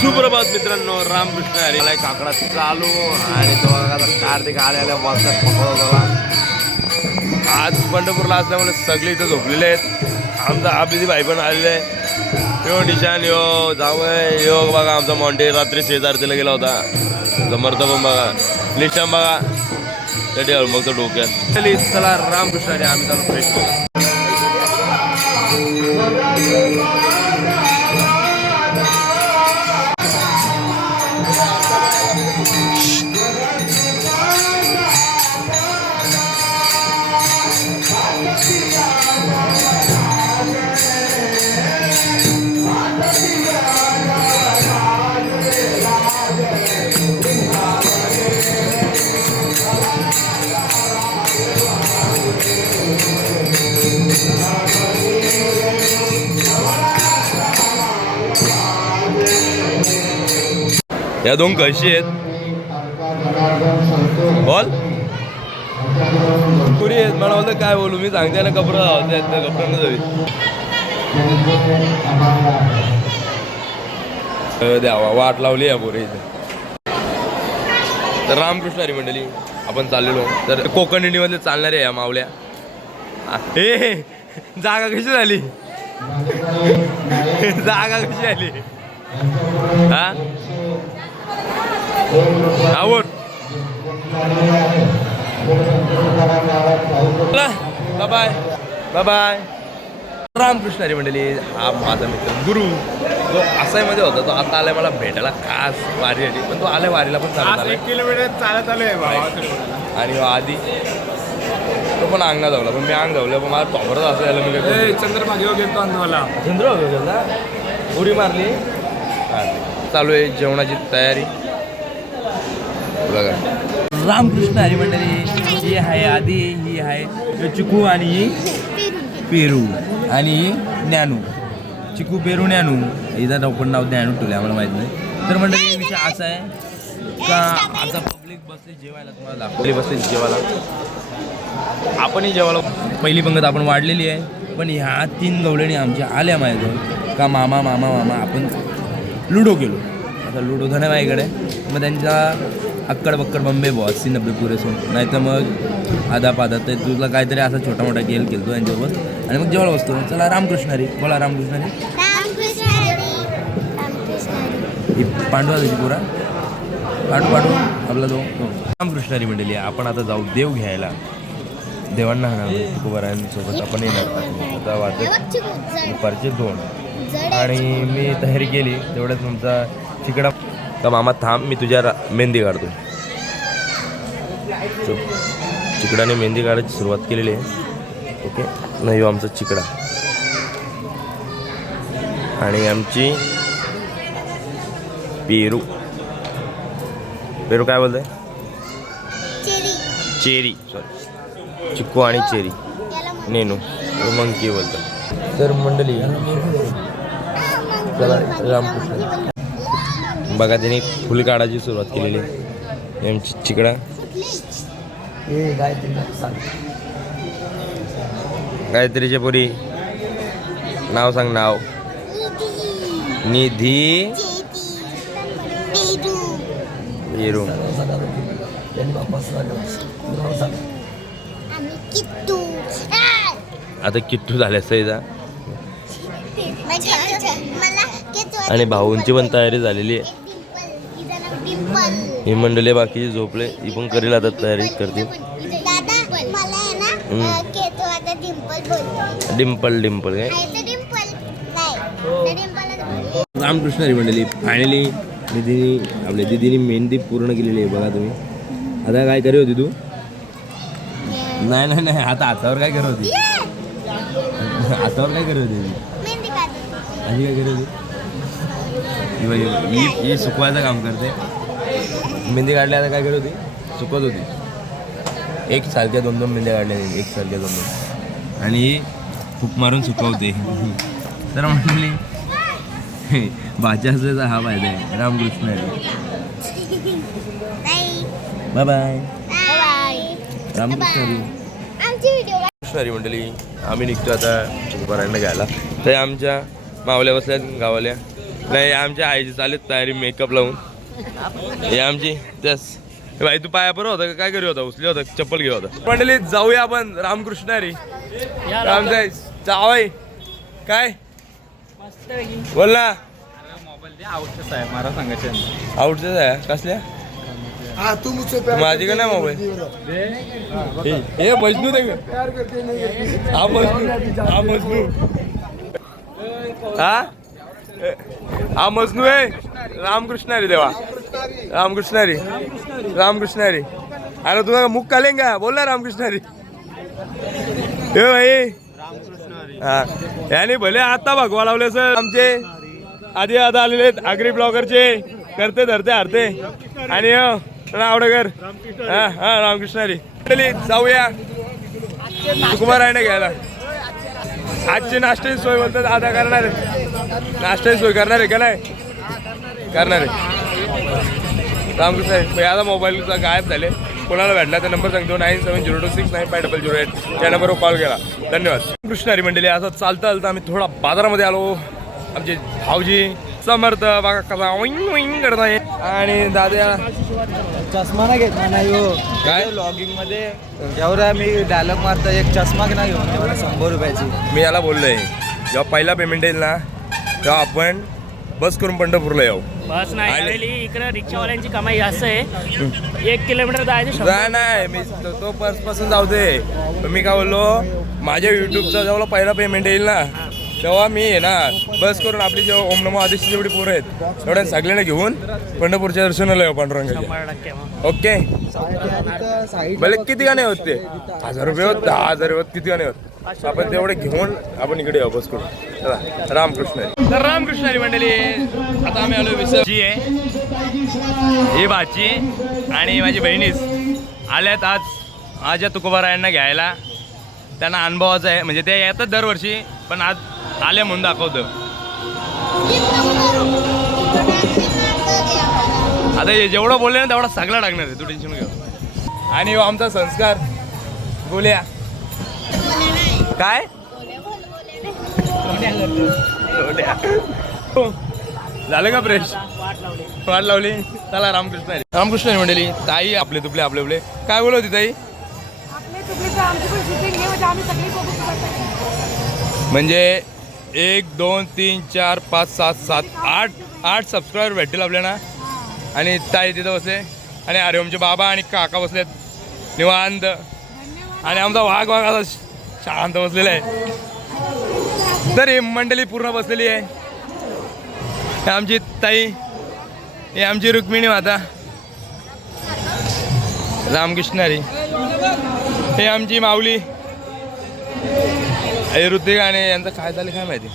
सुप्रभात मित्रांनो, रामकृष्ण हरी. मला काकडा चालू आणि तो कार्तिक आल्या वाजता पकडा. आज पंढरपूरला असल्यामुळे सगळे इथं झोपलेले आहेत. आमचा आबिदी भाई पण आलेले आहे. यो निशान, यो जावय, यो बघा आमचा मॉन्टे रात्री शेजारतीला गेला होता. जमरता पण बघा, निशान बघा त्यासाठी मग तो डोक्यात. चला रामकृष्ण हरी. आम्ही चालू फ्रेश करू. या दोन कशी आहेत बोल पुरी आहेत. मला बोलतं काय बोलू, मी सांगते ना कपडे कपड्यांना जावी द्यावा. वाट लावली या पोरी इथे. तर रामकृष्ण हरी मंडळी आपण चाललेलो. तर कोकण इंडीमध्ये चालणारे या मावल्या. हे जागा कशी झाली, जागा कशी झाली हा आवड. Bye bye bye. Ramkrishna Hari मंडळी. हा माझा मित्र गुरु जो आसाईमध्ये होता, तो आता आलाय मला भेटायला खास वारीसाठी. पण तो आलाय वारीला पण चालत आलाय, 1 किलोमीटर चालत आलोय आणि आधी तो पण अंगणा धावला. पण मी अंग धावलं, पण मला टॉपरच असं यायला मी चंद्रभागेवर गेलो मला. चंद्रभागेला उडी मारली. चालू आहे जेवणाची तयारी बघा. रामकृष्ण हरी मंडळी. ही आहे आधी, ही आहे चिकू आणि ही पेरू आणि ही ज्ञानू. चिकू पेरू ज्ञानू. हिचं नाव पण नाव ज्ञानू ठेवलं आम्हाला माहीत नाही. तर मंडळी विषय असा आहे का आता पब्लिक बसली जेवायला. तुम्हाला दाखवली बसली जेवायला. आपणही जेवायला पहिली पंगत आपण वाढलेली आहे. पण ह्या 3 गवळणी आमच्या आल्या माझ्याजवळ का मामा मामा मामा आपण लुडो केलो. आता लुडो झालं माझ्याकडे. मग त्यांचा अक्कड बक्कड बंबे 80-90 पुरे सोन, नाही तर मग आधा पाधा. तर तुला काहीतरी असा छोटा मोठा खेळ खेळतो यांच्यासोबत आणि मग जेवायला बसतो. चला रामकृष्ण हरी. बोला रामकृष्ण हरी. ही पांडवा त्याची पुरा पांडू पांडू आपला जो रामकृष्ण हरी मंडळी. आपण आता जाऊ देव घ्यायला. देवांना तुकोबारायांसोबत आपण येणार. आता वाजत दुपारचे 2 आणि मी तयारी केली तेवढ्याच तुमचा चिकडा. तर मामा थांब, मी तुझ्या मेहंदी काढतो. चिकडाने मेहंदी काढायची सुरुवात केलेली आहे. ओके. नाही आमचा चिकडा आणि आमची पेरू. पेरू काय बोलतंय? चेरी. सॉरी, चिक्कू आणि चेरी. नेनू मंकी बोलतो. तर मंडळी चला रामकृष्ण बघा. त्यांनी फुल काढायची सुरुवात केलेली आहे. आमची चिकडा. गायत्रीच्या पुरी नाव सांग. नाव निधी पेरू. आता किट्टू झाल्या सईदा आणि भाऊंची पण तयारी झालेली आहे. ही मंडळी बाकीची झोपले, ही पण करेल आता तयारी करते. डिंपल डिंपल काय रामकृष्ण हरी मंडळी. फायनली दिदीने मेहंदी पूर्ण केलेली आहे बघा तुम्ही. आता काय करी होती तू? नाही नाही नाही, आता हातावर काय करत होती? हातावर काय करत होती? आधी काय करत होती? ही सुकवायचं काम करते. मेहंदी काढल्या आता काय करत होती? सुकवत होती. एक सारख्या 2-2 मेहंद्या काढल्या, एक सारख्या 2-2 आणि ही फूक मारून सुकवते. तर म्हटली भाज्या असल्याचा हा फायदा आहे. Ramkrishna bye bye. रामकृष्ण हरी मंडळी. आम्ही निघतो आता चिकूबारांना घ्यायला. तर आमच्या मावल्या बसल्यात गावाल्या. नाही आमच्या आईची चालेल तयारी मेकअप लावून. हे आमची तेच भाई तू पाया बरं होता का काय करी होता उचली होता चप्पल घेऊ होता. मंडळी जाऊया आपण रामकृष्ण हरी आमचा जावय काय बोल ना. आउटच आहे मला सांगायचं. आउटच आहे कसल्या माझी का नाही मोबाईल हे मजनू दे हा मजनू हा मजनू आहे. रामकृष्ण हरी देवा रामकृष्ण हरी रामकृष्ण हरी. अरे तुझा मुख कालेंगा बोल ना रामकृष्ण हरी. हे भाई हा याने भले आता भगवा लावले सर आमचे आधी आता आलेले आहेत आगरी ब्लॉगरचे करते धरते हरते आणि आवडकर हा हा रामकृष्ण हरी. जाऊया कुमार आहे ना घ्यायला. आजची नाश्त्याची सोय बोलतात आता करणार आहे. नाश्त्याची सोय करणार आहे का नाही करणार आहे रामकृष्ण हरी. आता मोबाईलचा गायब झाले. कोणाला भेटला तर नंबर सांगतो 9702695008 या नंबरवर कॉल केला. धन्यवाद. कृष्ण हरी मंडळी असं चालता चालता आम्ही थोडा बाजारामध्ये आलो. आमचे भाऊजी समर्थ बघा कसा विंग विंग करत आहे आणि दादा चष्मा नाही घेत ना यो काय लॉगिंग मध्ये एवढा मी डायलॉग मारतो. एक चष्मा नाही घेऊन एवढा 100 रुपयाची. मी याला बोललोय जेव्हा पहिला पेमेंट येईल ना तेव्हा आपण बस करून पंढरपूरला येऊ. बस नाही इकडे रिक्षावाल्यांची कमाई जास्त आहे. 1 किलोमीटर जायचं जा नाही मी तो पर्स पासून जाऊ दे. मी काय बोललो माझ्या युट्यूबचा जेव्हा पहिला पेमेंट येईल ना तेव्हा मी आहे ना बस करून आपली जेव्हा ओम नमो आदेशची जेवढी पोरं आहेत तेवढ्या सगळ्यांना घेऊन पंढरपूरच्या दर्शनाला येऊ पांडुरंगाच्या. 100% ओके भले किती गाणे होत ते 1000 रुपये होत 10,000 होत किती गाणे होत आपण तेवढे घेऊन आपण इकडे येऊ बस करून. चला रामकृष्ण हरी. तर रामकृष्ण हरी मंडळी आता आम्ही आलो विसर्जी आहे ही भाची आणि माझी बहिणीच आल्यात आज या तुकोबारायांना घ्यायला. त्यांना अनुभवाचं आहे म्हणजे ते येतात दरवर्षी पण आज आले म्हणून दाखवतं. आता जेवढं बोलले ना तेवढा सगळा टाकणार आहे तू टेन्शन घेऊ. आणि आमचा संस्कार बोल्या काय झालं का फ्रेश वाट लावली. चला रामकृष्ण हरी. रामकृष्ण हरी मंडळी. ताई आपले तुपले आपले आपले काय बोलत होती ताई म्हणजे 1 2 3 4 5 7 7 8 सबस्क्रायबर भेटतील आपल्याला. आणि ताई तिथं बसले आणि हरिओमचे बाबा आणि काका बसलेत निवांत आणि आमचा वाघ असा शांत बसलेला आहे. तर ही मंडळी पूर्ण बसलेली आहे. हे आमची ताई हे आमची रुक्मिणी माता रामकृष्ण हरी. हे आमची माऊली हे ऋतिक आणि यांचं काय झालं काय माहिती.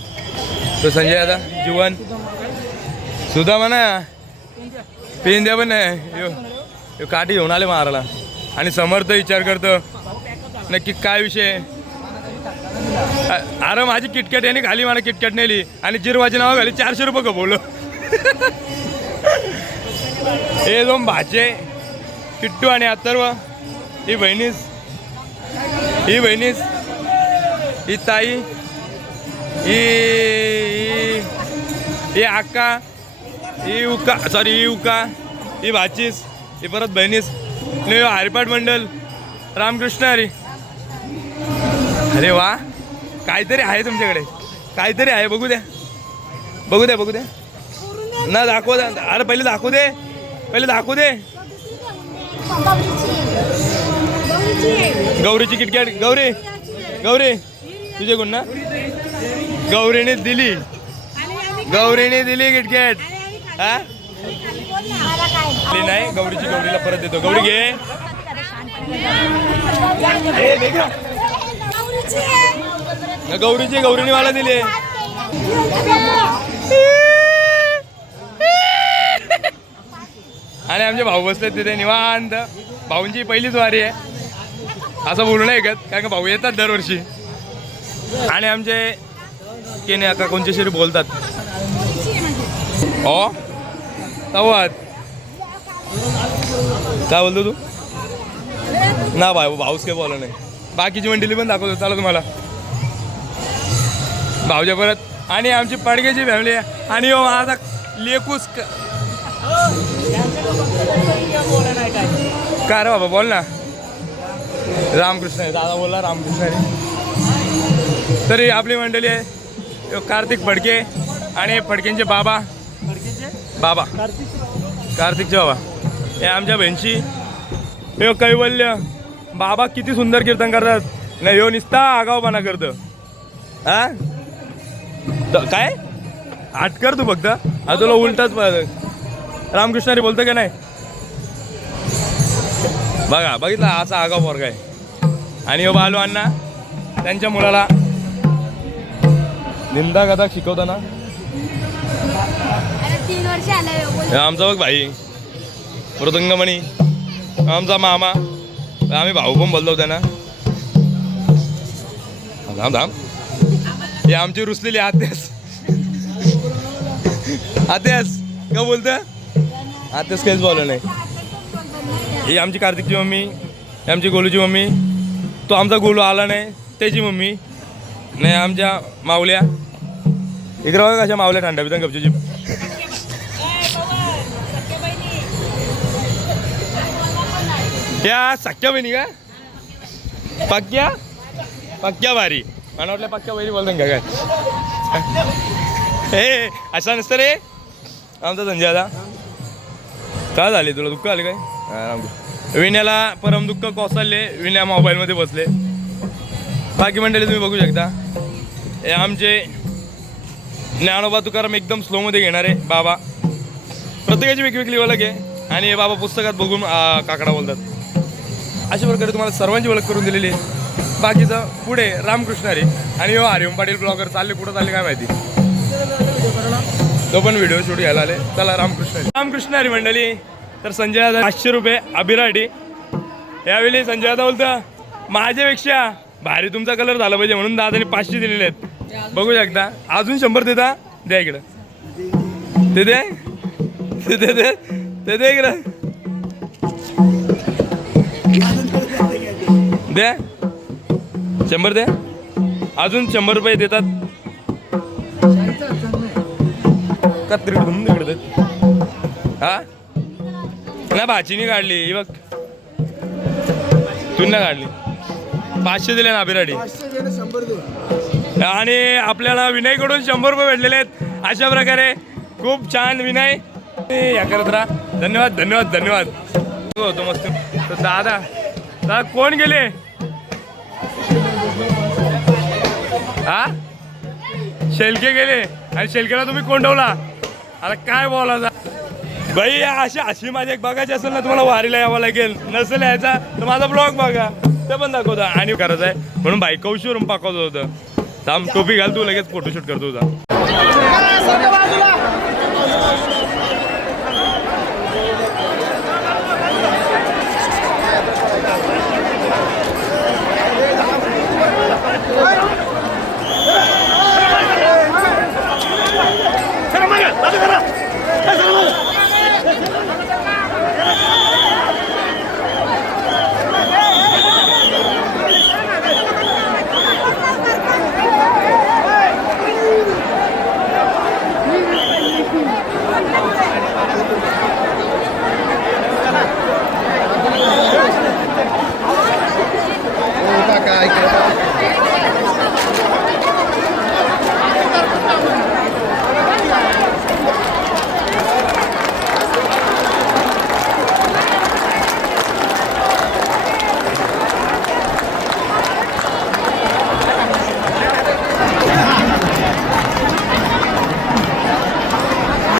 तो संजय आता जीवन सुद्धा म्हणा पेंद्या पण नाही काठी घेऊन आले महाराला. आणि समर्थ विचार करतं नक्की काय विषय. अरे माझी किटकॅट याने खाली मला किटकॅट नेली आणि जिरवाची नाव घाली 400 रुपये कमवलं. हे दोन भाचे किट्टू आणि अथर्व ही बहिणीस ही ताई ही आक्का ही उका ही भाचीस ही परत बहिणीस हरिपाठ मंडल रामकृष्ण हरी. अरे वा काहीतरी आहे तुमच्याकडे काहीतरी आहे. बघू द्या ना दाखव द्या. अरे पहिले दाखवू दे गौरीची किटकॅट गौरी तुझे गुण ना गौरीने दिली किटकॅट. हा नाही गौरीला परत देतो. गौरी घे गौरीने मला दिली. आणि आमचे भाऊ बसले तिथे निवांत. भाऊंची पहिलीच वारी आहे असं बोलू नाही ऐकत कारण का भाऊ येतात दरवर्षी. आणि आमचे केने आका कोणच्याशी बोलतात हो तवात काय बोलतो तू ना भाऊच काही बोला नाही. बाकीची मंडळी पण दाखवतो चला तुम्हाला. भाऊच्या परत आणि आमची पडग्याची फॅमिली आहे आणि हो माझा लेकूस काय रे बाबा बोल ना. रामकृष्ण आहे दादा बोलला रामकृष्ण आहे. तरी आपली मंडळी आहे कार्तिक फडके आणि फडकेंचे बाबा बाबा कार्तिकचे बाबा हे आमच्या बहिणीची हे कैवल्य बाबा किती सुंदर कीर्तन करतात नाही हो निस्ता आगावपणा करतं हा काय आठ कर तू फक्त हा तुला उलटाच रामकृष्णारी बोलतं का नाही बघा बघितला असा आगाव पोरगा आहे. आणि हो बालू अण्णा त्यांच्या मुलाला निंदा कथा शिकवताना 3 वर्ष आलं आमचा बघ भाई मृदंगमणी आमचा मामा आम्ही भाऊ पण बोलतो त्यांना धाम धाम हे आमची रुसलेली आत्यास आत्यास का बोलतं आत्यास काहीच बोललं नाही. ही आमची कार्तिकची मम्मी ही आमची गोलूची मम्मी तो आमचा गोलू आला नाही त्याची मम्मी नाही आमच्या मावल्या इकडे बघा कशा मावल्या थंडा पिता गपचीची या सख्या बहिणी का पक्क्या पक्क्या भारी मला वाटलं पक्क्या बहिणी बोलतो का काय हे असा नसतं रे आमचा संजय दादा काय झाले तुला दुःख आले काय विण्याला परम दुःख कोसळले विण्या मोबाईलमध्ये बसले. बाकी मंडळी तुम्ही बघू शकता हे आमचे ज्ञानोबा तुकाराम एकदम स्लोमध्ये घेणारे बाबा प्रत्येकाची वेगवेगळी ओळख आहे आणि हे बाबा पुस्तकात बघून काकडा बोलतात. अशा प्रकारे तुम्हाला सर्वांची ओळख करून दिलेली आहे. बाकीचं पुढे रामकृष्ण हरी आणि हो हरिओम पाटील ब्लॉगर चालले कुठं चालले काय माहिती तो पण व्हिडिओ शूट घ्यायला आले. चला रामकृष्ण हरी मंडळी. तर संजय दादा 500 रुपये अभिराटी यावेळी संजय दादा बोलतं माझ्यापेक्षा भारी तुमचा कलर झाला पाहिजे म्हणून दादाने 500 दिलेले आहेत. बघू शकता अजून 100 देता द्या इकडं ते दे ते दे दे ते दे इकडं द्या 100 द्या अजून 100 रुपये देतात का तिकडून तिकडे हा ना भाचीनी काढली ही बघ तू ना काढली 500 दिले ना अभिराटी आणि आपल्याला विनयकडून 100 रुपये भेटलेले आहेत. अशा प्रकारे खूप छान विनय या करत राहा. धन्यवाद धन्यवाद धन्यवाद होतो मस्त. तर दादा कोण गेले हा शेलके गेले आणि शेलकेला तुम्ही कोंडवला आता काय बोलायचा भाई. अशी माझी एक बघायची असेल ना तुम्हाला वारीला यावं लागेल नसेल यायचा तर माझा ब्लॉग बघा ते पण दाखवता आणि करायचं आहे म्हणून बाई कौशीवरून पाकवत होतं. थांब टोपी घाल तू लगेच फोटोशूट करतो तुझा.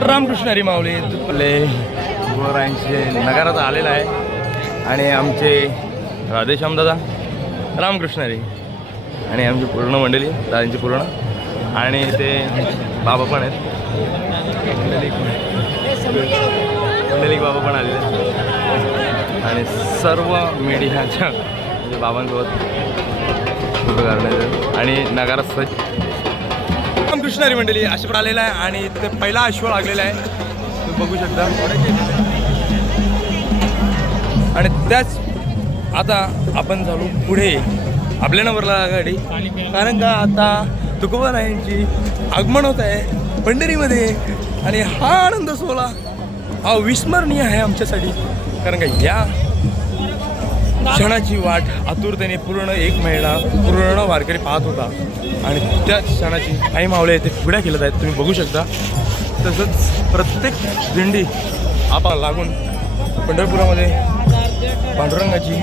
रामकृष्ण हरी माऊली तुपले गोरांचे नगरात आलेला आहे आणि आमचे राधेश्याम दादा रामकृष्ण हरी आणि आमची पूर्ण मंडळी दादांची पूर्ण आणि ते बाबा पण आहेत मंडलिक बाबा पण आलेले आणि सर्व मीडियाच्या म्हणजे बाबांसोबत फोटो काढण्याचं आणि नगरात सज्ज रामकृष्ण हरी मंडळी अशा आलेला आहे आणि ते पहिला अश्व लागलेला आहे तुम्ही बघू शकता. आणि त्याच आता आपण चालू पुढे आपल्या नंबरला गाडी कारण का आता तुकोबारायांची आगमन होत आहे पंढरीमध्ये आणि हा आनंद सोहळा हा विस्मरणीय आहे आमच्यासाठी. कारण का या क्षणाची वाट आतुरतेने पूर्ण एक महिना पूर्ण वारकरी पाहत होता आणि त्या क्षणाची काही मावळे ते पुढ्या खेळत आहेत, तुम्ही बघू शकता. तसंच प्रत्येक दिंडी आपण लागून पंढरपुरामध्ये पांडुरंगाची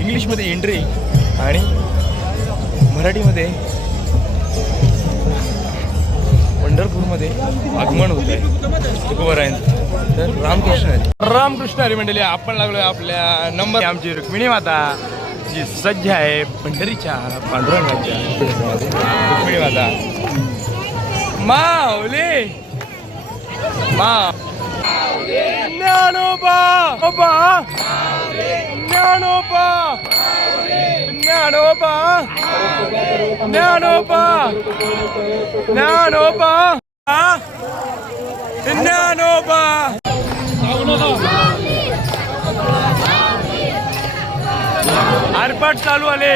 इंग्लिशमध्ये एंट्री आणि मराठीमध्ये पंढरपूरमध्ये आगमन होत आहे तुकोबारायांचं. तर रामकृष्ण हरी मंडळी, आपण लागलोय आपल्या नंबर. आमची रुक्मिणी माता जी सज्ज आहे पंढरीच्या पांडुरंगाच्या रुक्मिणी माता माऊली ज्ञानोबा ज्ञानोबा ज्ञानोबा ज्ञानोबा ज्ञानोबा ज्ञानोबा. आरपाट चालू आले.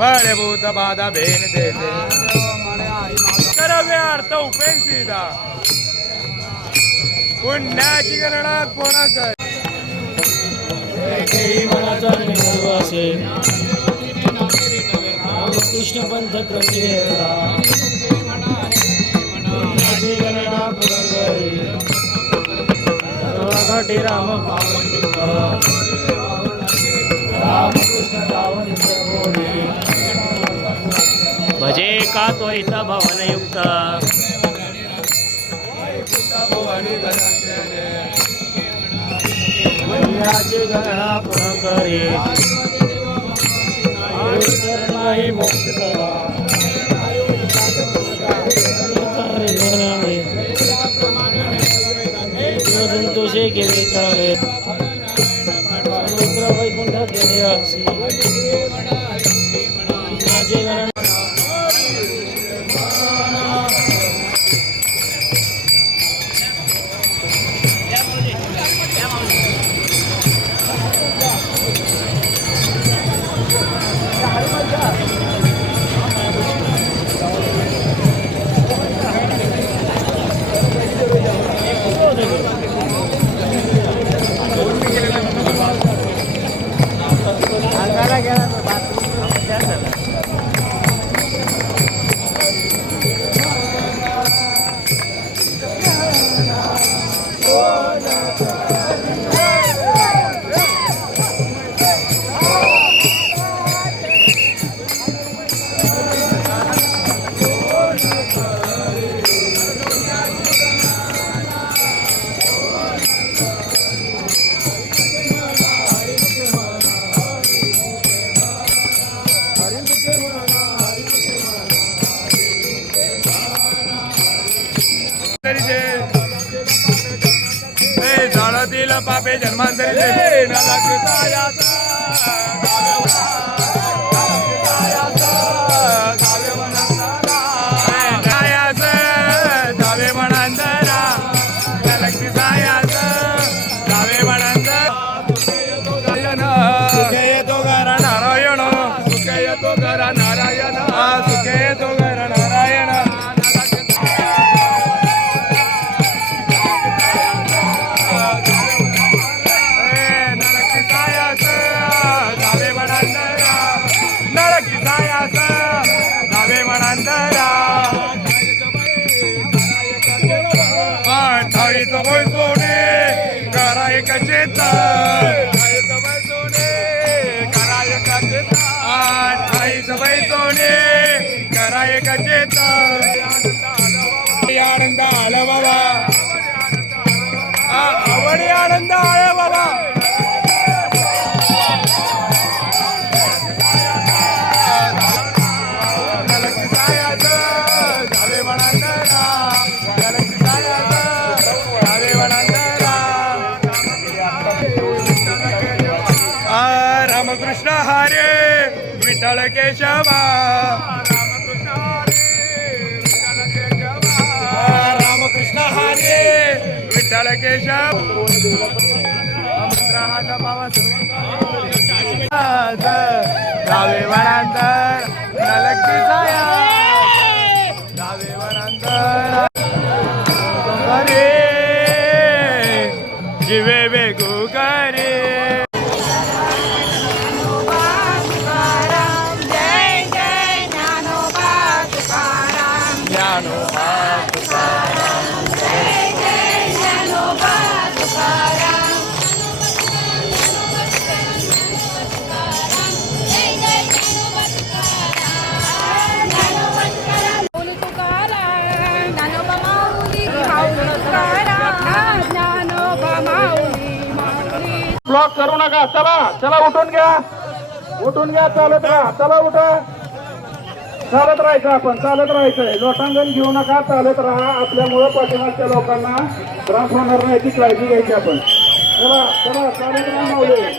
बळे भूत बाधा भेन देते कर्व्यार्थ उपेक्षिता पुण्याची गणना कोणा कर. कृष्ण पंथ भजे का त्वरित भवनयुक्त गणना पुनः करे संतोषे केले तारे वैकुंठ केले असे माझे गणना. झाडातील पापे जन्मांतरी जावे मनांतरा लक्ष्मी सायास जावे मनांतर सुखे येतो घरा नारायण सुखे येतो घरा नारायण सुखे येतो घरा नारायण. आनंद आला बाबा आवडी आनंद आला बाबा. रामकृष्ण हरे विठ्ठल केशवा रामकृष्ण हरे विठ्ठल केशव अमृतराहाचा पावा गावे वनांतर नलक्की साया गावे वनांतर करे जीवे बेगू करे ब्लॉक करू नका. चला चला उठून घ्या चालत राहा. चला उठा. चालत राहायचं आपण चालत राहायचंय. लोटांगण घेऊ नका चालत राहा. आपल्यामुळं पाठीमागच्या लोकांना त्रास होणार नाही याची काळजी घ्यायची आपण. चला चला चालत राहा माऊली.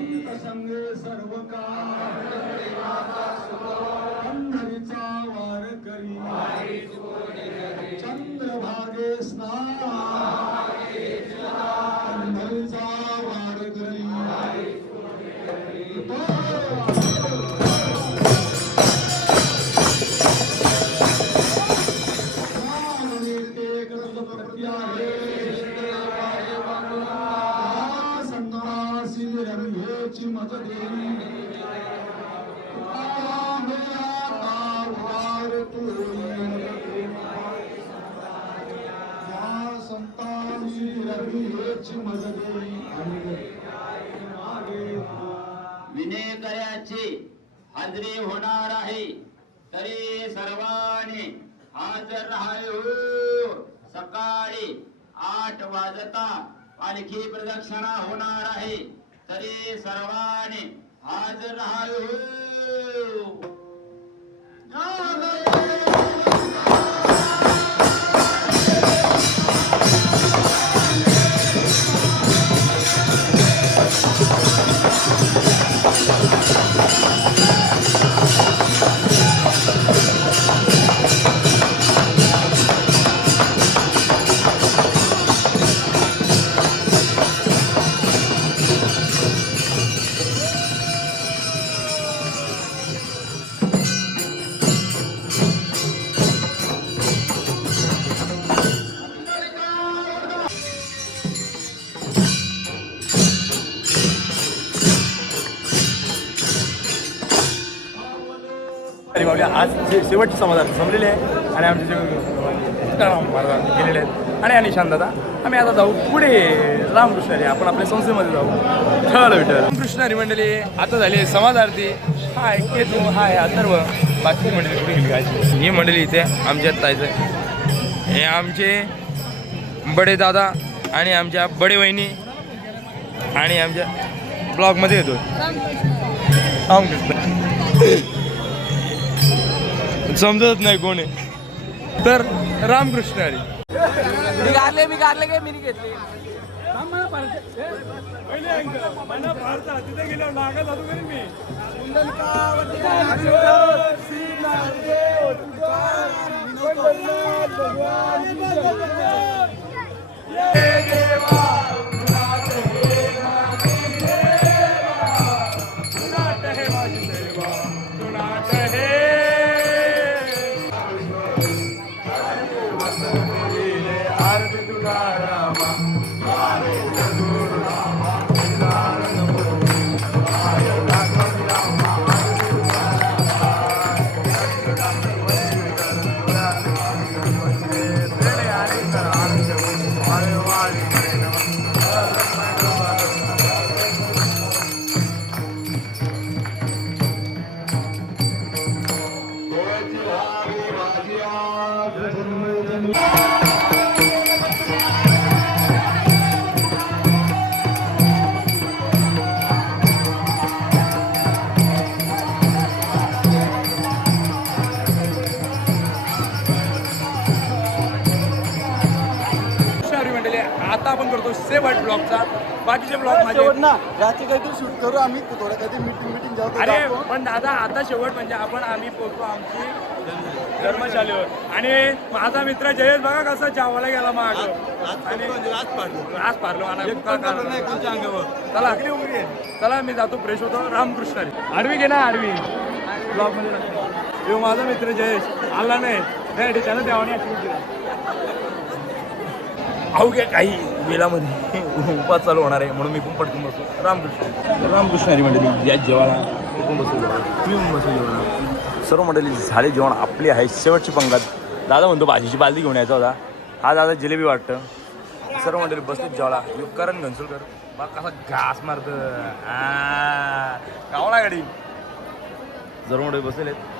संत संगे सर्व पंढरीचा वार करी चंद्रभागे स्नान पंढरीचा वार करी संतासी रंगेची मत देवी संतांची रंगेची मत देवी विनेकऱ्याची हजरी होणार आहे तरी सर्वांनी हजर राहावे हो. सकाळी 8 वाजता पालखी प्रदक्षिणा होणार आहे तरी सर्वांनी हजर राहावे हो. अरे बाबा आज शेवटचे समाधान संपलेले आहे आणि आमचे जे तुकाराम महाराज गेलेले आहेत आणि शांतता आम्ही आता जाऊ पुढे रामकृष्ण हरी आपण आपल्या संस्थेमध्ये जाऊ ठरवलं विठ्ठल रामकृष्ण हरी मंडळी आता झाली समाज आरती हाय केतू हाय अथर्व बाकीची मंडळी पुढे गेली काय ही मंडळी इथे आमच्यात जायचं हे आमचे बडे दादा आणि आमच्या बडे वहिनी आणि आमच्या ब्लॉगमध्ये येतो रामकृष्ण समजत नाही कोण आहे तर रामकृष्ण हरी मी गारले काय मी घेतले तिथे गेल्यावर नागा जातो करीन मी आता आपण करतो शेवट ब्लॉगचा बाकीचे ब्लॉग माझे ना रात्री काहीतरी शूट करू आम्ही थोडं काहीतरी मीटिंग जाऊ अरे पण दादा आता शेवट म्हणजे आम्ही पोहोचतो आमची धर्मशालेवर आणि माझा मित्र जयेश बघा कसा चावायला गेला माग आणि आज पारलो चला चला मी जातो फ्रेश होतो रामकृष्ण आडवी घे ना आडवी ब्लॉग मध्ये माझा मित्र जयेश आला नाही त्यानं देवाने अवघ्या काही वेळामध्ये उपास चालू होणार आहे म्हणून मी पण पटकून बसतो रामकृष्ण हरी मंडळी या जेवायला पिऊन बसू जेवण सर्व मंडळी झाले जेवण आपली आहे शेवटची पंगत दादा म्हणतो भाजीची बालदी घेऊन यायचा होता हा दादा जिलेबी वाटतं सर्व मंडळी बसलीच जेवायला करण घनसोलकर बा कसा घास मारतं गावाला गाडी सर्व मंडळी बसलेले आहेत